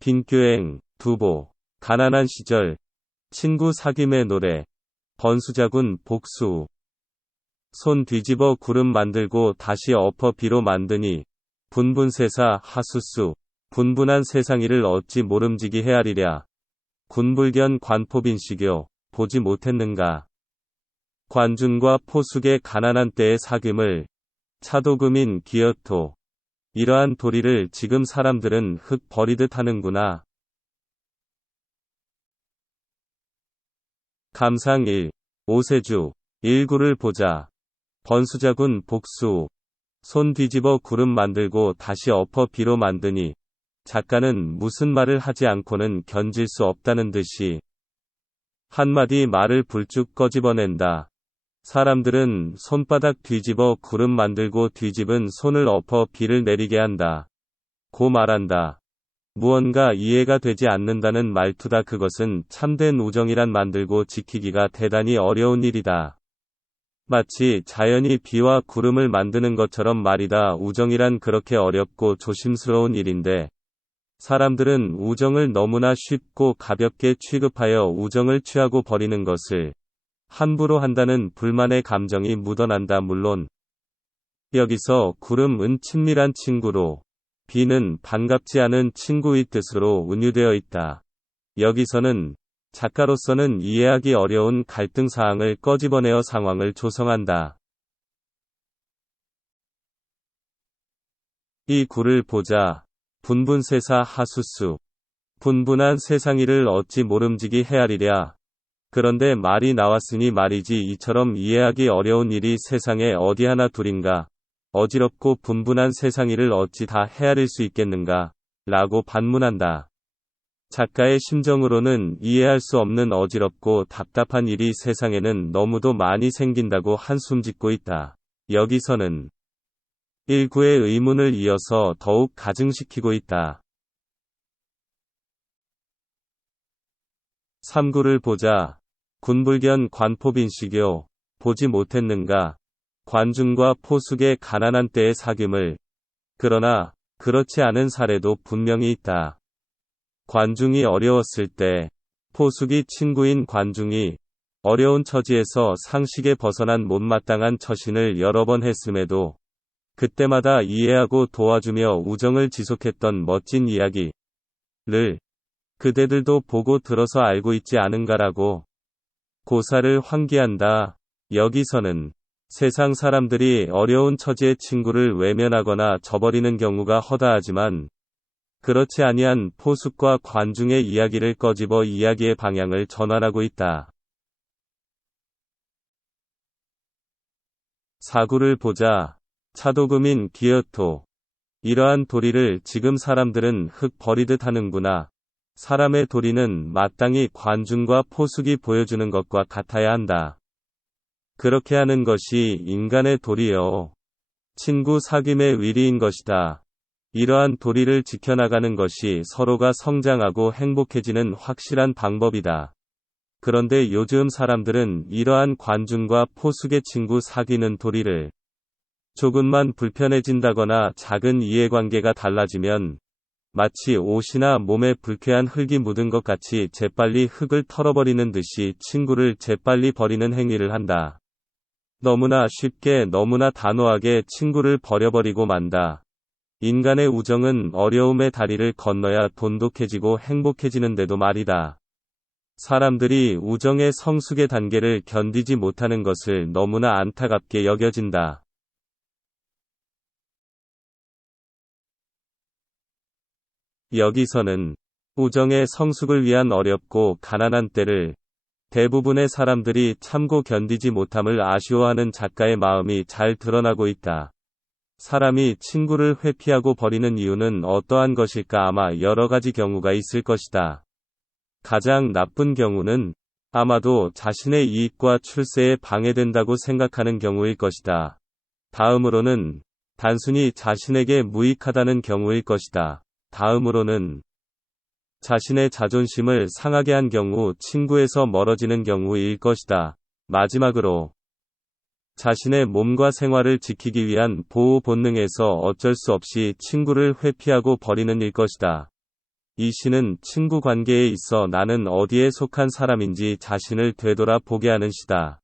빈교행, 두보, 가난한 시절, 친구 사귐의 노래, 번수자군 복수. 손 뒤집어 구름 만들고 다시 엎어 비로 만드니, 분분세사 하수수, 분분한 세상이를 어찌 모름지기 헤아리랴. 군불견 관포빈시교, 보지 못했는가. 관중과 포숙의 가난한 때의 사귐을, 차도금인 기어토. 이러한 도리를 지금 사람들은 흙 버리듯 하는구나. 감상 1. 오세주. 일구를 보자. 번수자군 복수. 손 뒤집어 구름 만들고 다시 엎어 비로 만드니, 작가는 무슨 말을 하지 않고는 견딜 수 없다는 듯이 한마디 말을 불쭉 꺼집어낸다. 사람들은 손바닥 뒤집어 구름 만들고 뒤집은 손을 엎어 비를 내리게 한다. 고 말한다. 무언가 이해가 되지 않는다는 말투다. 그것은 참된 우정이란 만들고 지키기가 대단히 어려운 일이다. 마치 자연이 비와 구름을 만드는 것처럼 말이다. 우정이란 그렇게 어렵고 조심스러운 일인데, 사람들은 우정을 너무나 쉽고 가볍게 취급하여 우정을 취하고 버리는 것을 함부로 한다는 불만의 감정이 묻어난다. 물론 여기서 구름은 친밀한 친구로, 비는 반갑지 않은 친구의 뜻으로 은유되어 있다. 여기서는 작가로서는 이해하기 어려운 갈등 사항을 꺼집어내어 상황을 조성한다. 이 구를 보자. 분분세사 하수수. 분분한 세상이를 어찌 모름지기 헤아리랴. 그런데 말이 나왔으니 말이지, 이처럼 이해하기 어려운 일이 세상에 어디 하나 둘인가. 어지럽고 분분한 세상이를 어찌 다 헤아릴 수 있겠는가. 라고 반문한다. 작가의 심정으로는 이해할 수 없는 어지럽고 답답한 일이 세상에는 너무도 많이 생긴다고 한숨 짓고 있다. 여기서는 일구의 의문을 이어서 더욱 가증시키고 있다. 3구를 보자. 군불견 관포빈시교, 보지 못했는가. 관중과 포숙의 가난한 때의 사귐을. 그러나 그렇지 않은 사례도 분명히 있다. 관중이 어려웠을 때, 포숙이 친구인 관중이 어려운 처지에서 상식에 벗어난 못마땅한 처신을 여러 번 했음에도 그때마다 이해하고 도와주며 우정을 지속했던 멋진 이야기를 그대들도 보고 들어서 알고 있지 않은가라고 고사를 환기한다. 여기서는 세상 사람들이 어려운 처지의 친구를 외면하거나 저버리는 경우가 허다하지만, 그렇지 아니한 포숙과 관중의 이야기를 꺼집어 이야기의 방향을 전환하고 있다. 4구를 보자. 차도금인 기어토. 이러한 도리를 지금 사람들은 흙 버리듯 하는구나. 사람의 도리는 마땅히 관중과 포숙이 보여주는 것과 같아야 한다. 그렇게 하는 것이 인간의 도리요. 친구 사귐의 위리인 것이다. 이러한 도리를 지켜나가는 것이 서로가 성장하고 행복해지는 확실한 방법이다. 그런데 요즘 사람들은 이러한 관중과 포숙의 친구 사귀는 도리를 조금만 불편해진다거나 작은 이해관계가 달라지면 마치 옷이나 몸에 불쾌한 흙이 묻은 것 같이 재빨리 흙을 털어버리는 듯이 친구를 재빨리 버리는 행위를 한다. 너무나 쉽게 너무나 단호하게 친구를 버려버리고 만다. 인간의 우정은 어려움의 다리를 건너야 돈독해지고 행복해지는데도 말이다. 사람들이 우정의 성숙의 단계를 견디지 못하는 것을 너무나 안타깝게 여겨진다. 여기서는 우정의 성숙을 위한 어렵고 가난한 때를 대부분의 사람들이 참고 견디지 못함을 아쉬워하는 작가의 마음이 잘 드러나고 있다. 사람이 친구를 회피하고 버리는 이유는 어떠한 것일까? 아마 여러 가지 경우가 있을 것이다. 가장 나쁜 경우는 아마도 자신의 이익과 출세에 방해된다고 생각하는 경우일 것이다. 다음으로는 단순히 자신에게 무익하다는 경우일 것이다. 다음으로는 자신의 자존심을 상하게 한 경우, 친구에서 멀어지는 경우일 것이다. 마지막으로 자신의 몸과 생활을 지키기 위한 보호 본능에서 어쩔 수 없이 친구를 회피하고 버리는 일 것이다. 이 시는 친구 관계에 있어 나는 어디에 속한 사람인지 자신을 되돌아 보게 하는 시다.